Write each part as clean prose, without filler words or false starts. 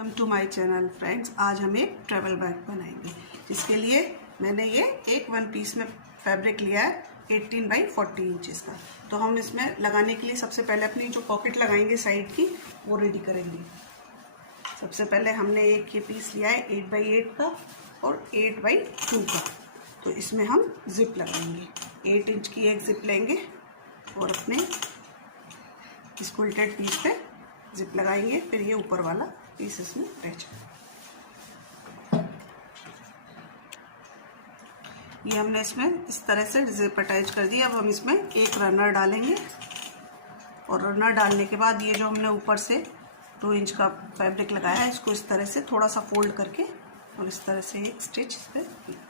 Welcome to my channel friends. आज हम एक ट्रैवल बैग बनाएंगे, जिसके लिए मैंने ये एक वन पीस में फैब्रिक लिया है 18 बाई 40 इंचज़ का। तो हम इसमें लगाने के लिए सबसे पहले अपनी जो पॉकेट लगाएंगे साइड की वो रेडी करेंगे। सबसे पहले हमने एक ये पीस लिया है 8 बाई 8 का और 8 बाई 2 का। तो इसमें हम जिप लगाएंगे, 8 इंच की एक जिप लेंगे और अपने इस उल्टेड पीस पे जिप लगाएंगे। फिर ये ऊपर वाला पीस इसमें अटैच, ये हमने इसमें इस तरह से जिप अटैच कर दिया। अब हम इसमें एक रनर डालेंगे और रनर डालने के बाद ये जो हमने ऊपर से 2 इंच का फैब्रिक लगाया है इसको इस तरह से थोड़ा सा फोल्ड करके और इस तरह से एक स्टिच इस पर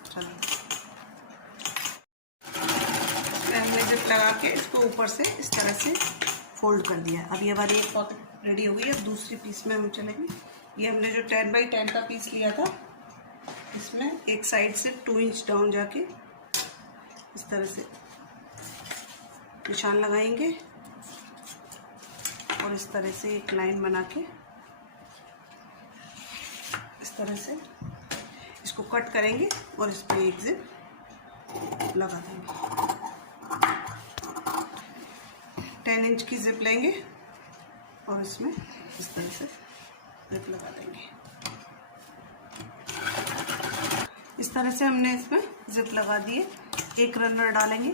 चलाएंगे। हमने जिप लगा के इसको ऊपर से इस तरह से फोल्ड कर दिया। अब ये हमारी एक पॉकेट रेडी हो गई है। अब दूसरी पीस में हम चलेंगे। ये हमने जो 10 बाई 10 का पीस लिया था इसमें एक साइड से 2 इंच डाउन जाके इस तरह से निशान लगाएंगे और इस तरह से एक लाइन बना के इस तरह से इसको कट करेंगे और इस पर एक जिप लगा देंगे। 10 इंच की जिप लेंगे और इसमें इस तरह से जिप लगा देंगे। इस तरह से हमने इसमें जिप लगा दिए। एक रनर डालेंगे,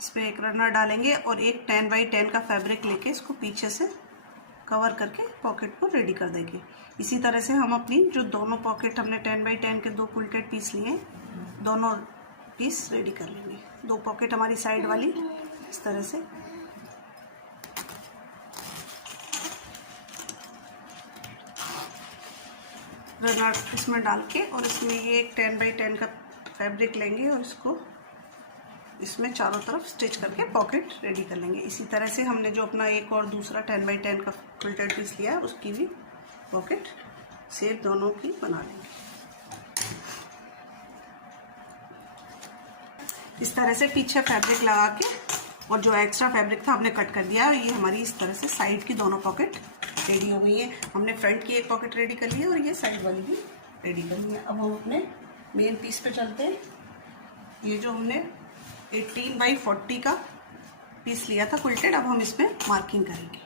इस पर एक रनर डालेंगे और एक 10 बाई 10 का फैब्रिक लेके इसको पीछे से कवर करके पॉकेट को रेडी कर देंगे। इसी तरह से हम अपनी जो दोनों पॉकेट हमने 10 बाई 10 के 2 क्विल्टेड पीस लिए दोनों पीस रेडी कर लेंगे। 2 पॉकेट हमारी साइड वाली इस तरह से रनर इसमें डाल के और इसमें ये एक 10 बाई 10 का फैब्रिक लेंगे और इसको इसमें चारों तरफ स्टिच करके पॉकेट रेडी कर लेंगे। इसी तरह से हमने जो अपना एक और दूसरा 10 बाई 10 का क्विल्टेड पीस लिया है उसकी भी पॉकेट सेम दोनों की बना लेंगे। इस तरह से पीछे फैब्रिक लगा के और जो एक्स्ट्रा फैब्रिक था हमने कट कर दिया और ये हमारी इस तरह से साइड की दोनों पॉकेट रेडी हो गई है। हमने फ्रंट की एक पॉकेट रेडी कर ली है और ये साइड वाली भी रेडी कर ली है। अब हम अपने मेन पीस पे चलते हैं। ये जो हमने 18 बाई 40 का पीस लिया था क्विल्टेड, अब हम इसमें मार्किंग करेंगे।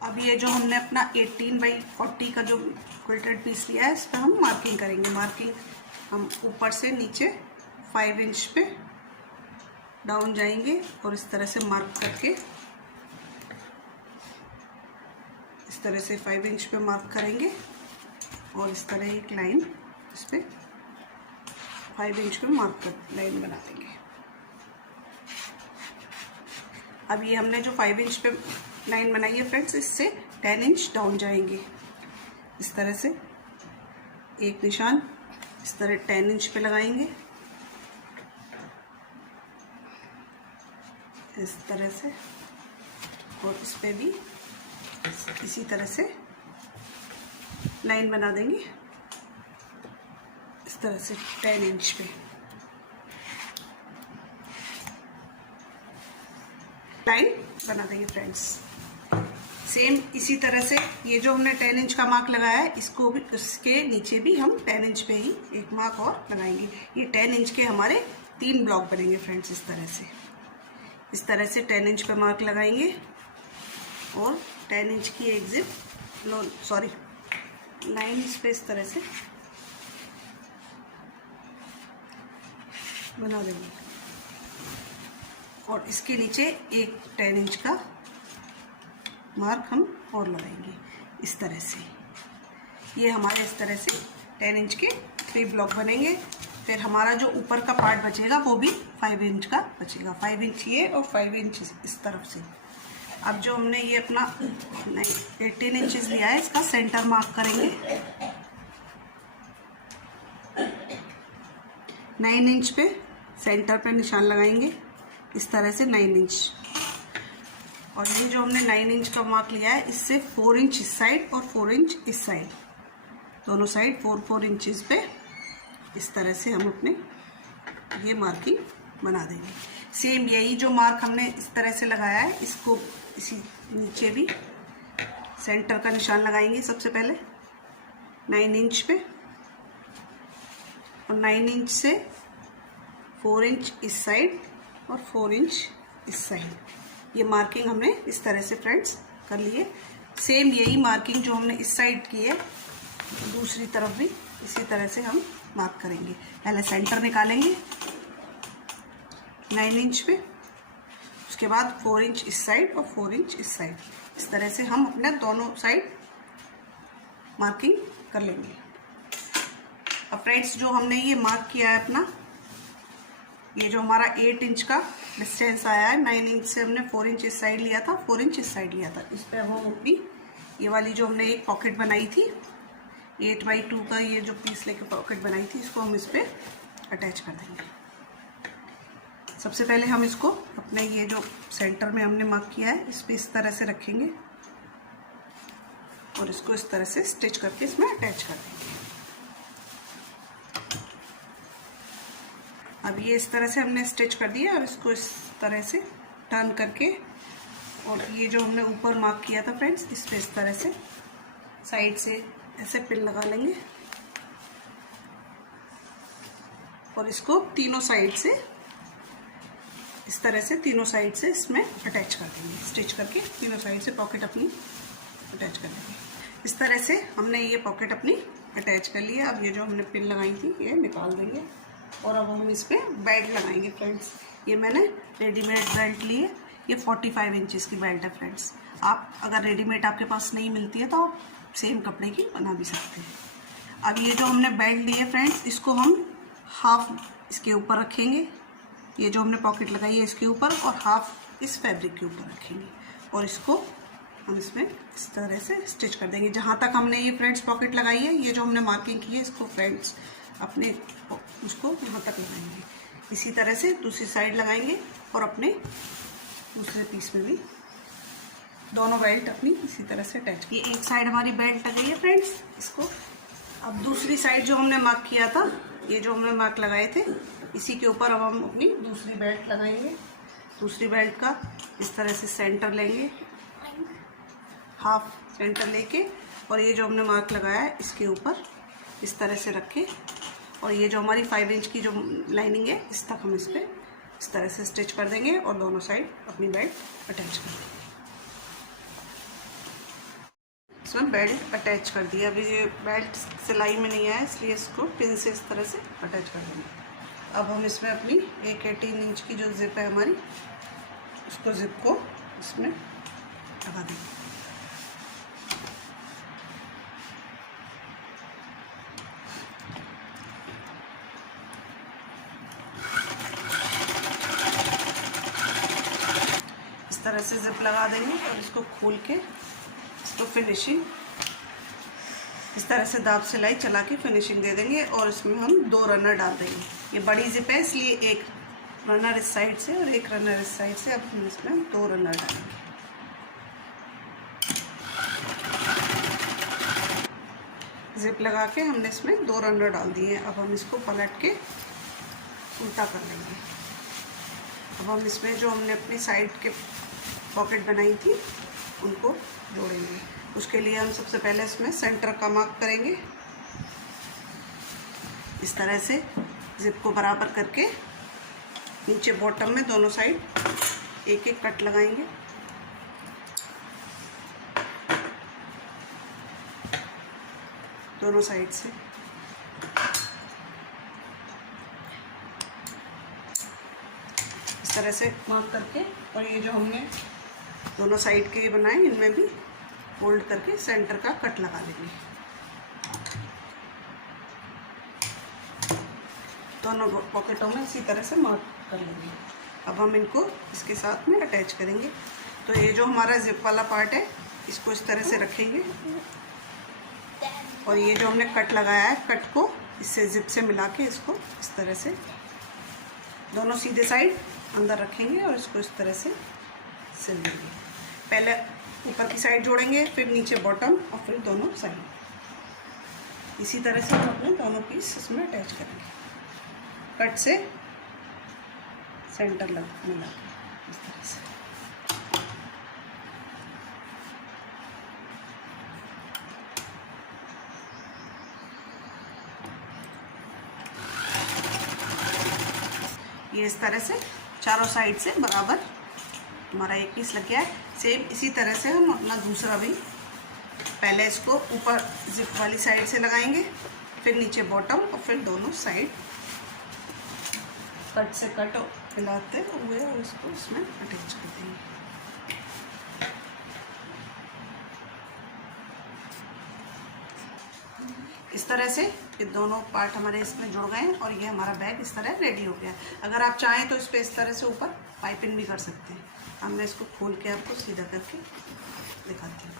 अब ये जो हमने अपना 18 बाई 40 का जो क्विल्टेड पीस लिया है इस पर हम मार्किंग करेंगे। मार्किंग हम ऊपर से नीचे 5 इंच पे डाउन जाएंगे और इस तरह से मार्क करके इस तरह से 5 इंच पे मार्क करेंगे और इस तरह एक लाइन इस पे 5 इंच पे मार्क कर लाइन बना देंगे। अब ये हमने जो 5 इंच पे लाइन बनाई है फ्रेंड्स, इससे 10 इंच डाउन जाएंगे। इस तरह से एक निशान इस तरह 10 इंच पे लगाएंगे, इस तरह से, और इस पे भी इसी तरह से लाइन बना देंगे इस तरह से 10 इंच पे लाइन बना देंगे फ्रेंड्स। सेम इसी तरह से ये जो हमने 10 इंच का मार्क लगाया है इसको भी इसके नीचे भी हम 10 इंच पे ही एक मार्क और लगाएंगे। ये 10 इंच के हमारे 3 ब्लॉक बनेंगे फ्रेंड्स। इस तरह से 10 इंच पे मार्क लगाएंगे और 10 इंच की एक जिप लाइन इस पे इस तरह से बना देंगे और इसके नीचे एक 10 इंच का मार्क हम और लगाएंगे इस तरह से। ये हमारे इस तरह से 10 इंच के 3 ब्लॉक बनेंगे। फिर हमारा जो ऊपर का पार्ट बचेगा वो भी 5 इंच का बचेगा। 5 इंच ये और 5 इंच इस तरफ से। अब जो हमने ये अपना 18 इंचेस लिया है इसका सेंटर मार्क करेंगे। 9 इंच पे सेंटर पे निशान लगाएंगे इस तरह से 9 इंच। और ये जो हमने 9 इंच का मार्क लिया है इससे 4 इंच इस साइड और 4 इंच इस साइड, दोनों साइड 4-4 इंचेस पे इस तरह से हम अपने ये मार्किंग बना देंगे। सेम यही जो मार्क हमने इस तरह से लगाया है इसको इसी नीचे भी सेंटर का निशान लगाएंगे सबसे पहले 9 इंच पे, और 9 इंच से 4 इंच इस साइड और 4 इंच इस साइड। ये मार्किंग हमने इस तरह से फ्रेंड्स कर लिए। सेम यही मार्किंग जो हमने इस साइड की है दूसरी तरफ भी इसी तरह से हम मार्क करेंगे। पहले सेंटर निकालेंगे 9 इंच पे, उसके बाद 4 इंच इस साइड और 4 इंच इस साइड। इस तरह से हम अपने दोनों साइड मार्किंग कर लेंगे। अब फ्रेंड्स जो हमने ये मार्क किया है अपना, ये जो हमारा 8 इंच का डिस्टेंस आया है, 9 इंच से हमने 4 इंच इस साइड लिया था, 4 इंच इस साइड लिया था। इस पर हम अपनी ये वाली जो हमने एक पॉकेट बनाई थी 8x2 का, ये जो पीस लेके पॉकेट बनाई थी, इसको हम इस पर अटैच कर देंगे। सबसे पहले हम इसको अपने ये जो सेंटर में हमने मार्क किया है इस पर इस तरह से रखेंगे और इसको इस तरह से स्टिच करके इसमें अटैच कर देंगे। अब ये इस तरह से हमने स्टिच कर दिया और इसको इस तरह से टर्न करके, और ये जो हमने ऊपर मार्क किया था फ्रेंड्स, इस पे इस तरह से साइड से ऐसे पिन लगा लेंगे और इसको तीनों साइड से इस तरह से तीनों साइड से इसमें अटैच कर देंगे। स्टिच करके तीनों साइड से पॉकेट अपनी अटैच कर देंगे। इस तरह से हमने ये पॉकेट अपनी अटैच कर लिया। अब ये जो हमने पिन लगाई थी ये निकाल देंगे और अब हम इस पर बेल्ट लगाएंगे फ्रेंड्स। ये मैंने रेडीमेड बेल्ट ली है, ये 45 इंचज़ की बेल्ट है फ्रेंड्स। आप अगर रेडीमेड आपके पास नहीं मिलती है तो आप सेम कपड़े की बना भी सकते हैं। अब ये जो हमने बेल्ट ली है फ्रेंड्स, इसको हम हाफ इसके ऊपर रखेंगे, ये जो हमने पॉकेट लगाई है इसके ऊपर, और हाफ इस फैब्रिक के ऊपर रखेंगे और इसको हम इसमें इस तरह से स्टिच कर देंगे। जहाँ तक हमने ये फ्रेंड्स पॉकेट लगाई है, ये जो हमने मार्किंग की है, इसको फ्रेंड्स अपने उसको यहाँ तक लगाएंगे। इसी तरह से दूसरी साइड लगाएंगे और अपने दूसरे पीस में भी दोनों बेल्ट अपनी इसी तरह से अटैच की। एक साइड हमारी बेल्ट लग गई है फ्रेंड्स। इसको अब दूसरी साइड जो हमने मार्क किया था, ये जो हमने मार्क लगाए थे, इसी के ऊपर अब हम अपनी दूसरी बेल्ट लगाएंगे। दूसरी बेल्ट का इस तरह से सेंटर लेंगे, हाफ सेंटर लेके, और ये जो हमने मार्क लगाया है इसके ऊपर इस तरह से रखे, और ये जो हमारी 5 इंच की जो लाइनिंग है इस तक हम इस पर इस तरह से स्टिच कर देंगे और दोनों साइड अपनी बेल्ट अटैच कर देंगे। इसमें बेल्ट अटैच कर दिया। अभी ये बेल्ट सिलाई में नहीं आया इसलिए इसको पिन से इस तरह से अटैच कर देंगे। अब हम इसमें अपनी एक 18 इंच की जो जिप है हमारी, उसको जिप को इसमें लगा देंगे। इस तरह से जिप लगा देंगे और इसको खोल के इसको फिनिशिंग इस तरह से दाब सिलाई चला के फिनिशिंग दे देंगे। और इसमें हम 2 रनर डाल देंगे। ये बड़ी जिप है इसलिए एक रनर इस साइड से और एक रनर इस साइड से। अब हम इसमें 2 रनर डालेंगे। जिप लगा के हमने इसमें 2 रनर डाल दिए। अब हम इसको पलट के उल्टा कर लेंगे। अब हम इसमें जो हमने अपनी साइड के पॉकेट बनाई थी उनको जोड़ेंगे। उसके लिए हम सबसे पहले इसमें सेंटर का मार्क करेंगे। इस तरह से जिप को बराबर करके नीचे बॉटम में दोनों साइड एक एक कट लगाएंगे। दोनों साइड से इस तरह से मार्क करके, और ये जो हमने दोनों साइड के बनाए इनमें भी फोल्ड करके सेंटर का कट लगा लेंगे। दोनों पॉकेटों में इसी तरह से मार्क कर लेंगे। अब हम इनको इसके साथ में अटैच करेंगे। तो ये जो हमारा जिप वाला पार्ट है इसको इस तरह से रखेंगे, और ये जो हमने कट लगाया है कट को इससे जिप से मिला के इसको इस तरह से दोनों सीधे साइड अंदर रखेंगे और इसको इस तरह से सिल देंगे। पहले ऊपर की साइड जोड़ेंगे, फिर नीचे बॉटम और फिर दोनों साइड। इसी तरह से हम अपने दोनों पीस इसमें अटैच करेंगे। कट से सेंटर लग मिला इस तरह से। ये इस तरह से चारों साइड से बराबर हमारा एक पीस लग गया है। सेम इसी तरह से हम अपना दूसरा भी पहले इसको ऊपर जिप वाली साइड से लगाएंगे, फिर नीचे बॉटम और फिर दोनों साइड कट से कट मिलाते हुए और इसको इसमें अटैच कर देंगे। इस तरह से ये दोनों पार्ट हमारे इसमें जुड़ गए हैं और ये हमारा बैग इस तरह रेडी हो गया है। अगर आप चाहें तो इस पर इस तरह से ऊपर पाइपिंग भी कर सकते हैं। अब मैं इसको खोल के आपको सीधा करके दिखाती हूँ।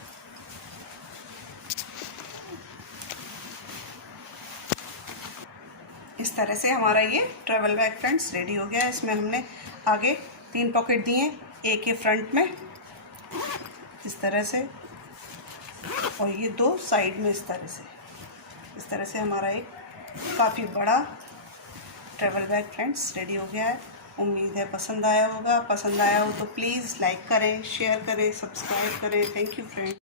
इस तरह से हमारा ये ट्रैवल बैग फ्रेंड्स रेडी हो गया है। इसमें हमने आगे 3 पॉकेट दिए हैं, एक ये फ्रंट में इस तरह से और ये 2 साइड में इस तरह से हमारा एक काफ़ी बड़ा ट्रैवल बैग फ्रेंड्स रेडी हो गया है। उम्मीद है पसंद आया होगा। पसंद आया हो तो प्लीज़ लाइक करें, शेयर करें, सब्सक्राइब करें। Thank you friends.